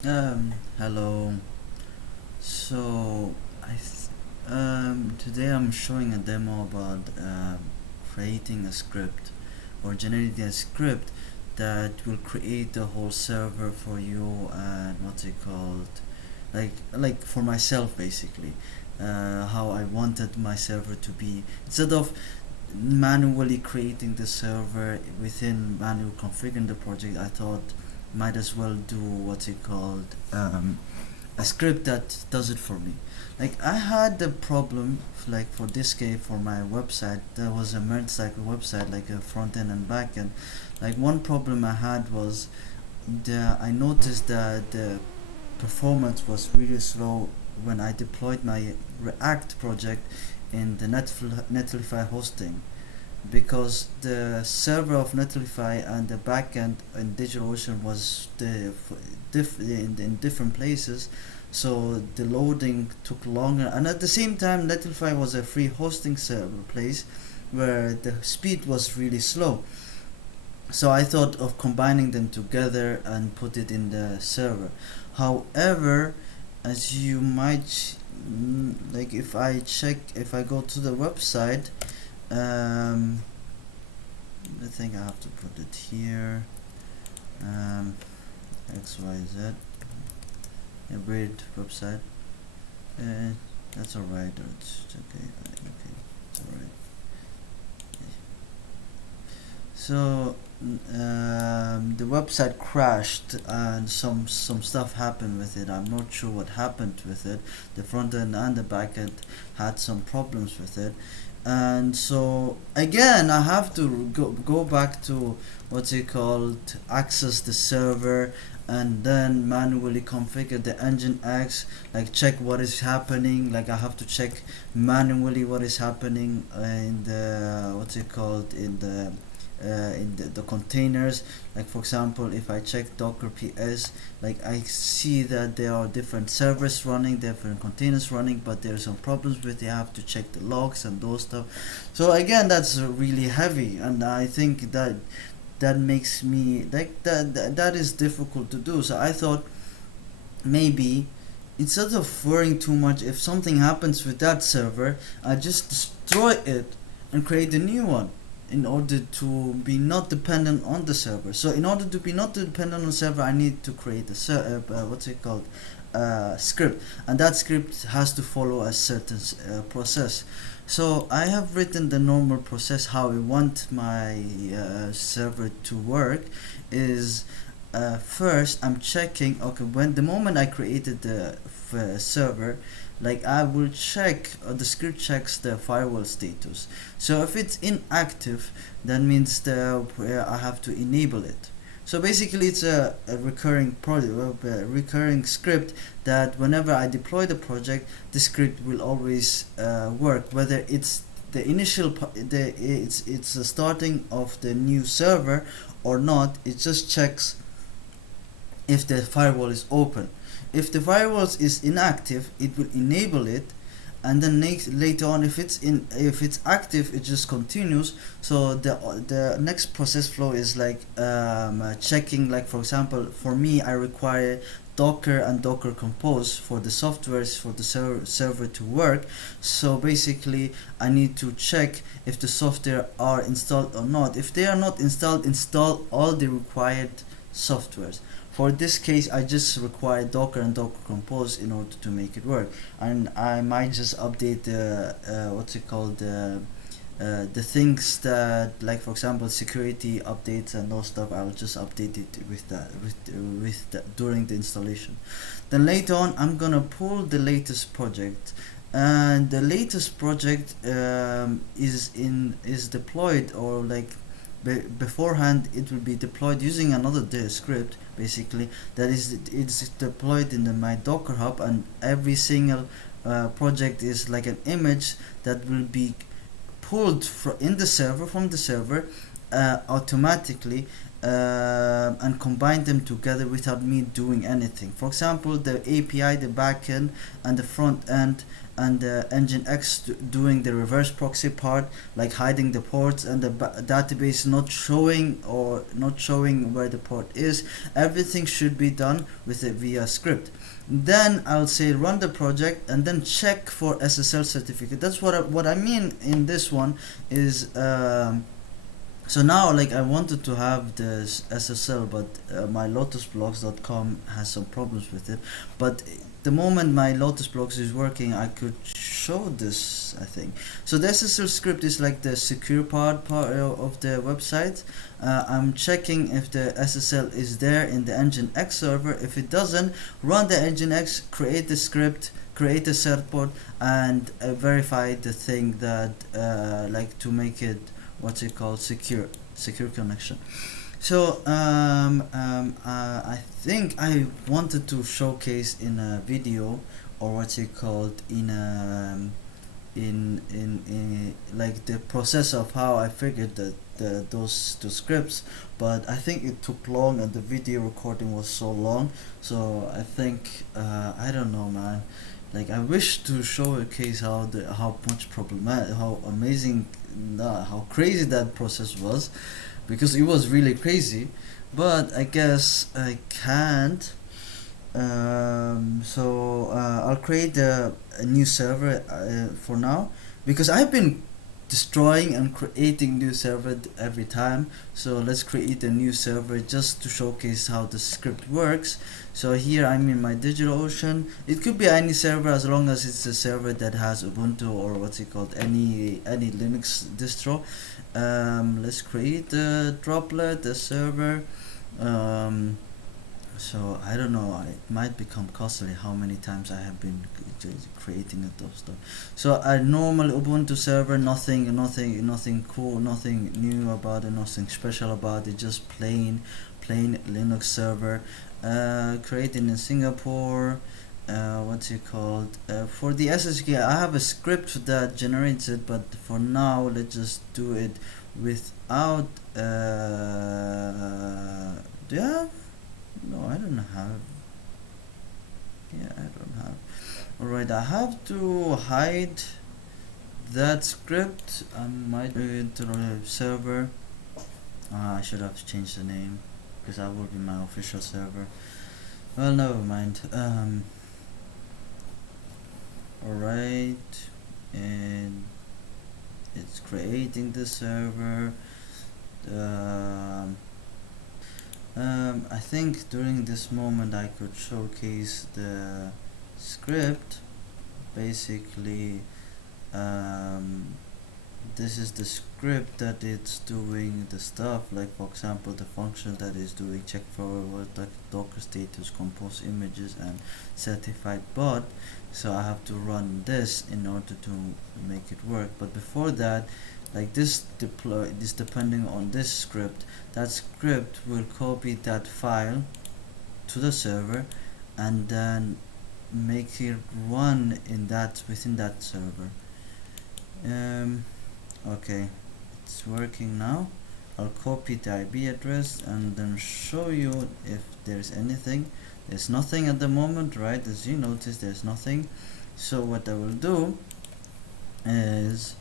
Hello. So, today I'm showing a demo about creating a script or generating a script that will create the whole server for you and what's it called, like for myself basically, how I wanted my server to be instead of manually creating the server within manual configuring the project. I thought might as well do what's it called a script that does it for me. Like I had the problem like for this case for my website. There was a merge cycle website like a front end and back end. Like one problem I had was I noticed that the performance was really slow when I deployed my React project in the Netlify hosting, because the server of Netlify and the backend in DigitalOcean was in different places, so the loading took longer. And at the same time, Netlify was a free hosting server place where the speed was really slow. So I thought of combining them together and put it in the server. However, as you might like, if I go to the website, um, I think I have to put it here. XYZ. A weird website. Uh, that's alright. It's okay. Okay, it's alright. So the website crashed and some stuff happened with it. I'm not sure what happened with it. The front end and the back end had some problems with it, and so again I have to go back to what's it called, access the server, and then manually configure the Nginx, like check what is happening. Like I have to check manually what is happening in the what's it called in the containers. Like for example, if I check docker ps, like I see that there are different servers running, different containers running, but there are some problems with it. I have to check the logs and those stuff. So again, that's really heavy, and I think that makes me like that is difficult to do. So I thought maybe instead of worrying too much if something happens with that server, I just destroy it and create a new one in order to be not dependent on the server. So in order to be not dependent on the server, I need to create what's it called, script, and that script has to follow a certain process. So I have written the normal process how I want my server to work. Is first I'm checking, okay, when the moment I created the server, like I will check, the script checks the firewall status. So if it's inactive, that means I have to enable it. So basically it's a recurring script that whenever I deploy the project, the script will always work, whether it's the initial it's the starting of the new server or not. It just checks if the firewall is open. If the firewall is inactive, it will enable it, and then later on, if it's active, it just continues. So the next process flow is like checking. Like for example, for me, I require Docker and Docker Compose for the softwares for the server to work. So basically, I need to check if the software are installed or not. If they are not installed, install all the required softwares. For this case, I just require Docker and Docker Compose in order to make it work, and I might just update the what's it called, the things that, like for example, security updates and those stuff. I'll just update it during the installation. Then later on, I'm gonna pull the latest project, and the latest project is deployed, or like beforehand it will be deployed using another script basically, that is it's deployed in my Docker hub, and every single project is like an image that will be pulled in the server from the server automatically, and combine them together without me doing anything. For example, the API, the backend, and the front end, and the Nginx doing the reverse proxy part, like hiding the ports and the database not showing or not showing where the port is. Everything should be done with a VIA script. Then I'll say run the project and then check for SSL certificate. That's what I mean in this one is. So now, like, I wanted to have this SSL, but my lotusblocks.com has some problems with it. But the moment my lotusblocks is working, I could show this, I think. So the SSL script is like the secure part of the website. I'm checking if the SSL is there in the Nginx server. If it doesn't, run the Nginx, create the script, create a cert port, and verify the thing that like to make it what's it called, secure connection. So I think I wanted to showcase in a video, or what's it called, in like the process of how I figured that those two scripts, but I think it took long and the video recording was so long. So I think I don't know, man. Like, I wish to showcase how much problematic, how amazing, how crazy that process was, because it was really crazy. But I guess I can't. I'll create a new server for now, because I've been destroying and creating new server every time. So let's create a new server just to showcase how the script works. So here I'm in my DigitalOcean. It could be any server as long as it's a server that has Ubuntu or what's it called, any Linux distro. Let's create a droplet, a server. So I don't know, it might become costly how many times I have been creating those stuff. So a normal Ubuntu server, nothing cool, nothing new about it, nothing special about it, just plain Linux server. Creating in Singapore. What's it called? For the SSH, I have a script that generates it, but for now let's just do it without. Do you have? No, I don't have. Yeah, I don't have. Alright, I have to hide that script. I might do it to the server. I should have changed the name, because that will be my official server. Well, never mind. Alright, and it's creating the server. I think during this moment I could showcase the script. Basically, this is the script that it's doing the stuff, like for example the function that is doing check for what docker status, compose images, and certified bot. So I have to run this in order to make it work. But before that, like this depending on this script, that script will copy that file to the server and then make it run within that server. Okay, it's working now. I'll copy the IP address and then show you if there's anything. There's nothing at the moment, right? As you notice, there's nothing. So what I will do is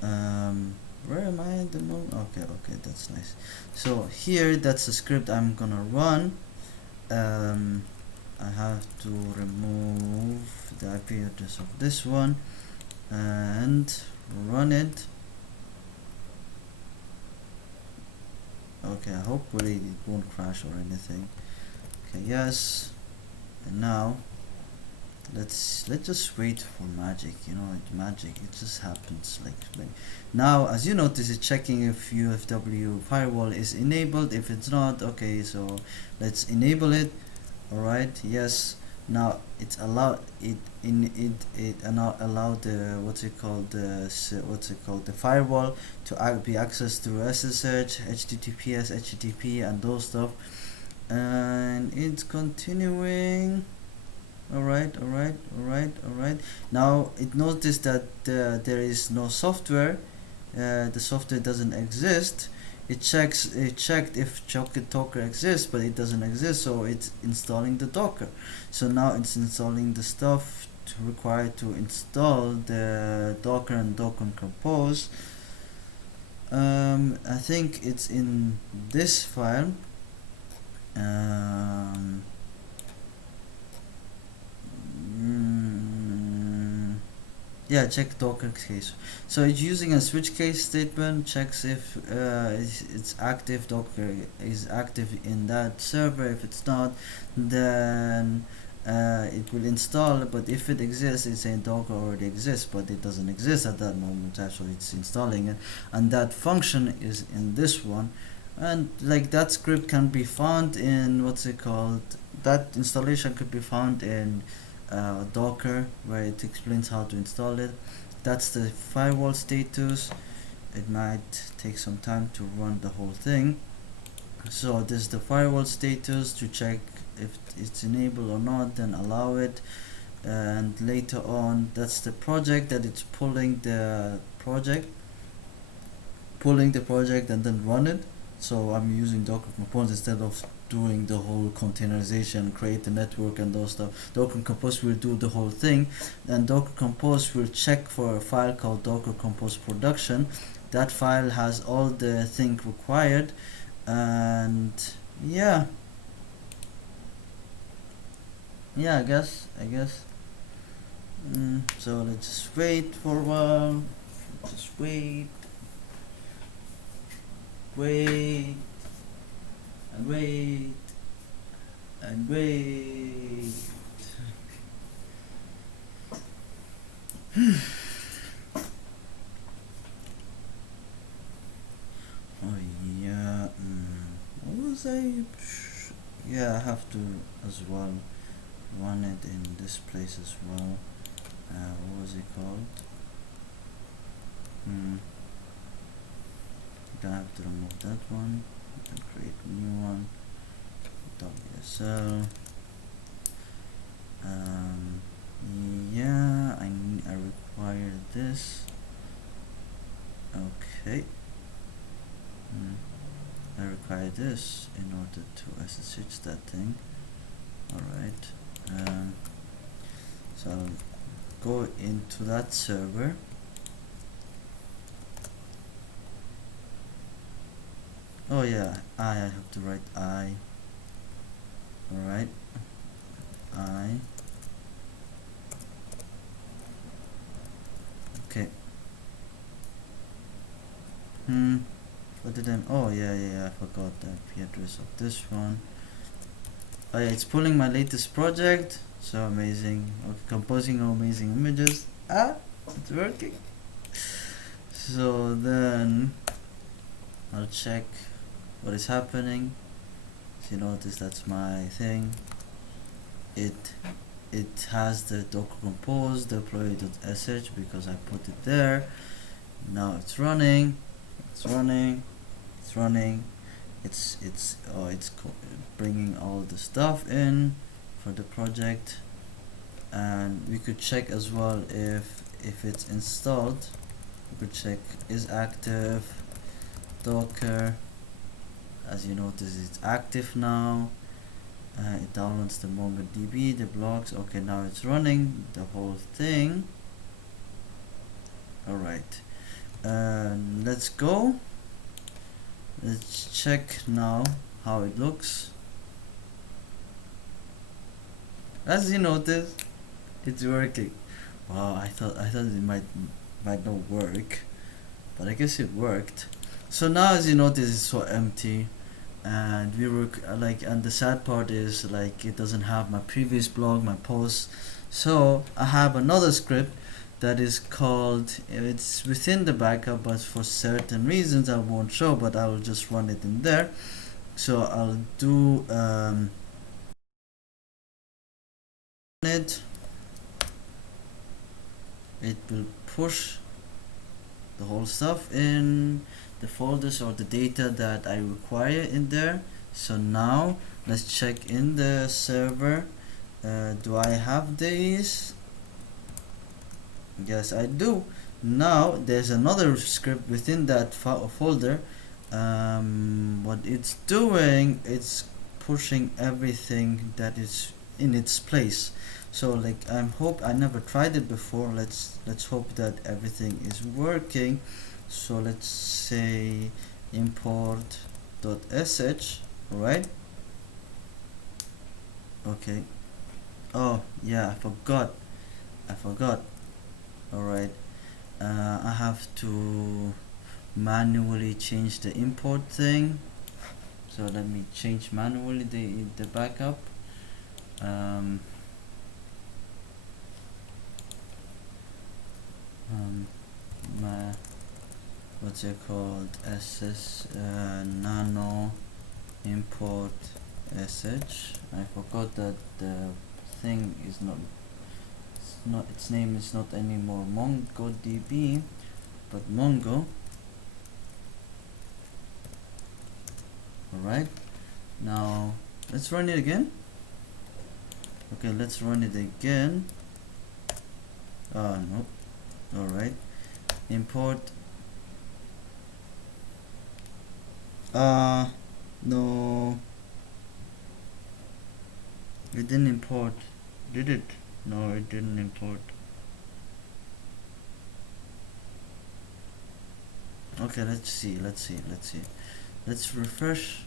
where am I at the moment? Okay, that's nice. So here, that's the script I'm gonna run. I have to remove the IP address of this one and run it. Okay, hopefully it won't crash or anything. Okay, yes. And now let's just wait for magic. You know, like magic, it just happens. Like now, as you notice, it's checking if UFW firewall is enabled. If it's not, okay, so let's enable it. All right, yes. Now it's allowed the the firewall to be accessed through SSH, HTTPS, HTTP, and those stuff, and it's continuing. Alright. Now it noticed that there is no software. The software doesn't exist. it checked if Docker exists, but it doesn't exist, so it's installing the Docker. So now it's installing the stuff required to install the Docker and Docker Compose. I think it's in this file. Yeah, check Docker case. So it's using a switch case statement, checks if it's active, Docker is active in that server. If it's not, then it will install. But if it exists, it's saying Docker already exists, but it doesn't exist at that moment. Actually, it's installing it, and that function is in this one. And like that script can be found in what's it called? That installation could be found in Docker, where it explains how to install it. That's the firewall status. It might take some time to run the whole thing. So this is the firewall status to check if it's enabled or not, then allow it. And later on, that's the project that it's pulling the project and then run it. So I'm using Docker Compose instead of doing the whole containerization, create the network and those stuff. Docker Compose will do the whole thing, and Docker Compose will check for a file called Docker Compose Production. That file has all the things required, and yeah, I guess. So let's just wait for a while. Just wait, and wait, and wait. Oh yeah, what was I? Yeah, I have to as well run it in this place as well. What was it called? Gonna have to remove that one and create a new one. WSL. Yeah, I require this. Okay. I require this in order to SSH that thing. Alright. So I'll go into that server. Oh yeah, I have to write I. Alright. I. Okay. What did I? Oh yeah, I forgot the IP address of this one. Oh yeah, it's pulling my latest project. So amazing. Okay, composing amazing images. It's working. So then I'll check what is happening. So you notice that's my thing. It has the Docker Compose deploy.sh because I put it there. Now it's running. It's bringing all the stuff in for the project, and we could check as well if it's installed. We could check is active Docker. As you notice, it's active now. It downloads the MongoDB, the blocks. Okay, now it's running the whole thing. Alright, let's go. Let's check now how it looks. As you notice, it's working. Wow, I thought it might not work, but I guess it worked. So now, as you notice, it's so empty, and we were and the sad part is like it doesn't have my previous blog, my posts. So I have another script that is called, it's within the backup, but for certain reasons I won't show, but I will just run it in there. So I'll do it will push the whole stuff in the folders or the data that I require in there. So now let's check in the server. Do I have these? Yes, I do. Now there's another script within that folder, what it's doing, it's pushing everything that is in its place. So like I never tried it before. Let's hope that everything is working. So let's say import.sh, right? Okay. Oh yeah, I forgot. All right. I have to manually change the import thing. So let me change manually the backup. um, um, my, what's it called, ss nano import sh. I forgot that the thing is not, its name is not anymore MongoDB but Mongo. Alright, now let's run it again. Okay, let's run it again. No. Alright, import. No, it didn't import, did it? No, it didn't import. Okay, let's see. Let's refresh.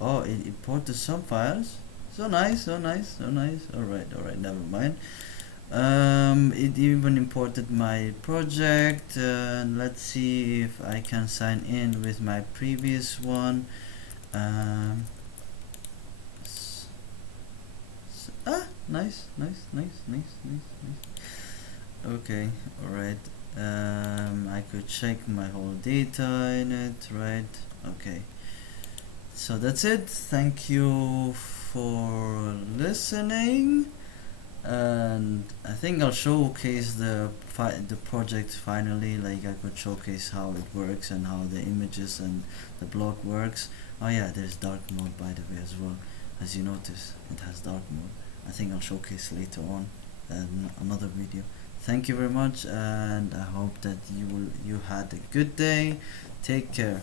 Oh, it imported some files. So nice. Alright, never mind. It even imported my project. Let's see if I can sign in with my previous one. Um, nice. Okay, alright. I could check my whole data in it, right? Okay. So that's it. Thank you for listening. And I think I'll showcase the project finally. Like I could showcase how it works and how the images and the block works. Oh yeah, there's dark mode by the way as well. As you notice, it has dark mode. I think I'll showcase later on in another video. Thank you very much, and I hope that you had a good day. Take care.